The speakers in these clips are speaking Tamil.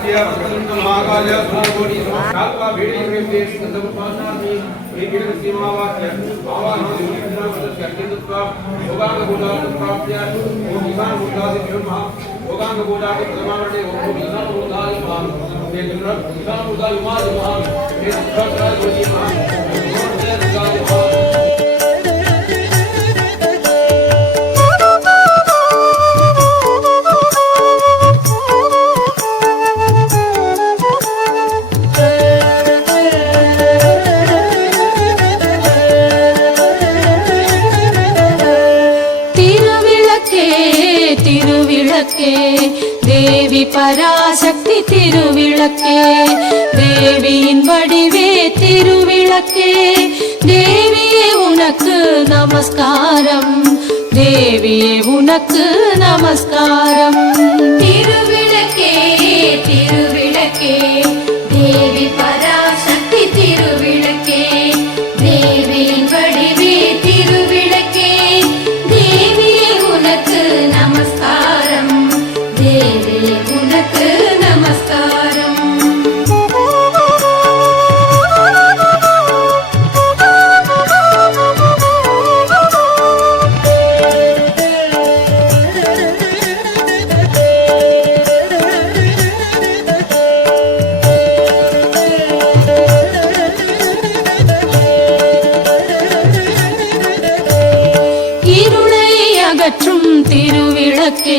महाकाव्य वक्रतुण्ड महाकाय सुमोगोणी काल्पा भीडी कृते स्कन्दपाशामि एकेन सीमावाक्य भावानां निमित्तस्य अत्यन्तत्वा भोगाङ्गगुणानुप्राप्य ओम ईशानगुणादि ब्रह्मा भोगाङ्गगुणादि परमाणते ओम ईशानगुणादि महान् ते चन्द्र ईशानगुणादि महान् ते चन्द्रादि महान् தேவி பராசக்தி திருவிளக்கே தேவியின் வடிவே திருவிளக்கே. தேவியே உனக்கு நமஸ்காரம். தேவியே உனக்கு நமஸ்காரம். திருவிளக்கே.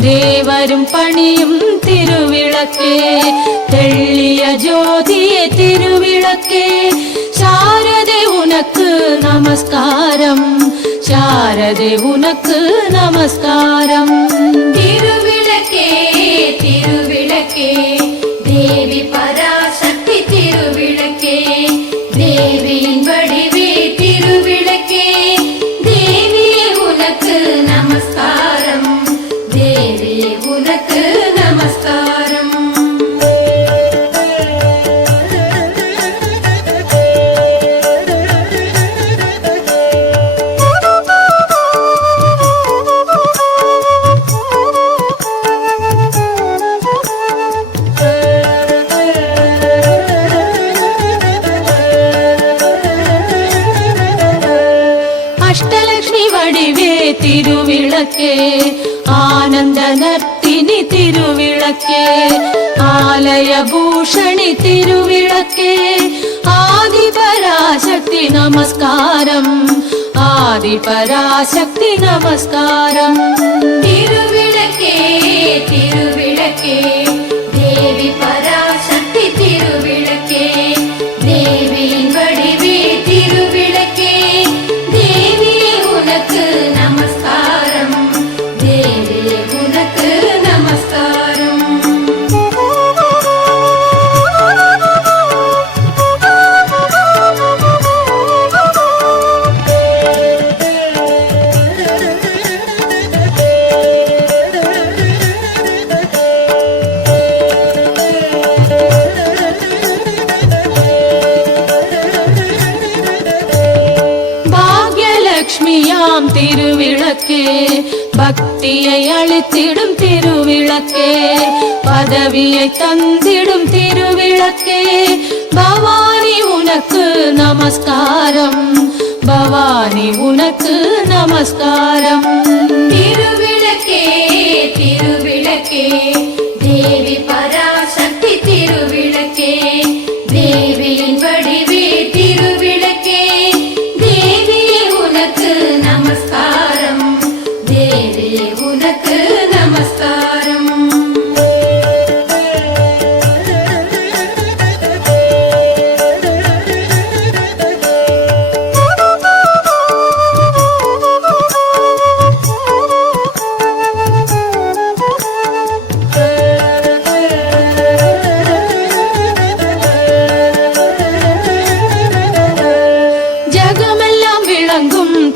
ദേവരും പണിയും തിരുവിളക്കേ തെള്ളിയ ജ്യോതിയെ തിരുവിളക്കേ. ശാരദെ ഉനക്ക് നമസ്കാരം. ശാരദെ ഉനക്ക് നമസ്കാരം. തിരു തിരുവിളക്കേ ആനന്ദനർത്തിനി തിരുവിളക്കേ ആലയഭൂഷണി തിരുവിളക്കേ ആദിപരാശക്തി നമസ്കാരം ആദിപരാശക്തി നമസ്കാരം. തിരുവിളക്കേ തിരുവിളക്കേ ദേവി പരാ பாக்யலட்சுமியாம் திருவிளக்கே. பக்தியை அழித்திடும் திருவிளக்கே. பதவியை தந்திடும் திருவிளக்கே. பவானி உனக்கு நமஸ்காரம். பவானி உனக்கு நமஸ்காரம்.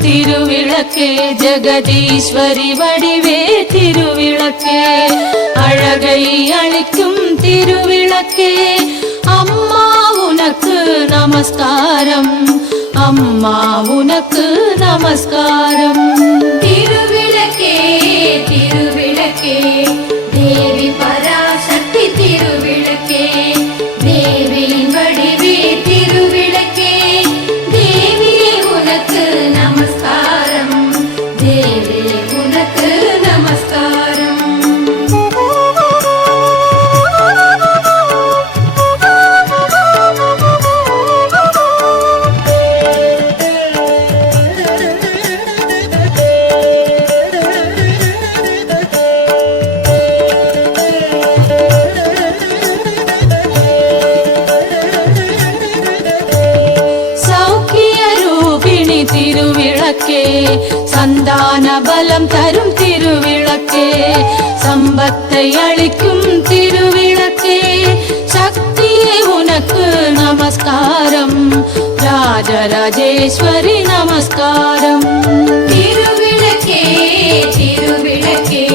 திருவிளக்கே ஜெகதீஸ்வரி வடிவே திருவிளக்கே. அழகை அளிக்கும் திருவிளக்கே. அம்மா உனக்கு நமஸ்காரம். அம்மா உனக்கு நமஸ்காரம். Hare பலம் தரும் திருவிளக்கே சம்பத்தை அளிக்கும் திருவிளக்கே சக்தியே உனக்கு நமஸ்காரம் ராஜராஜேஸ்வரி நமஸ்காரம் திருவிளக்கே திருவிளக்கே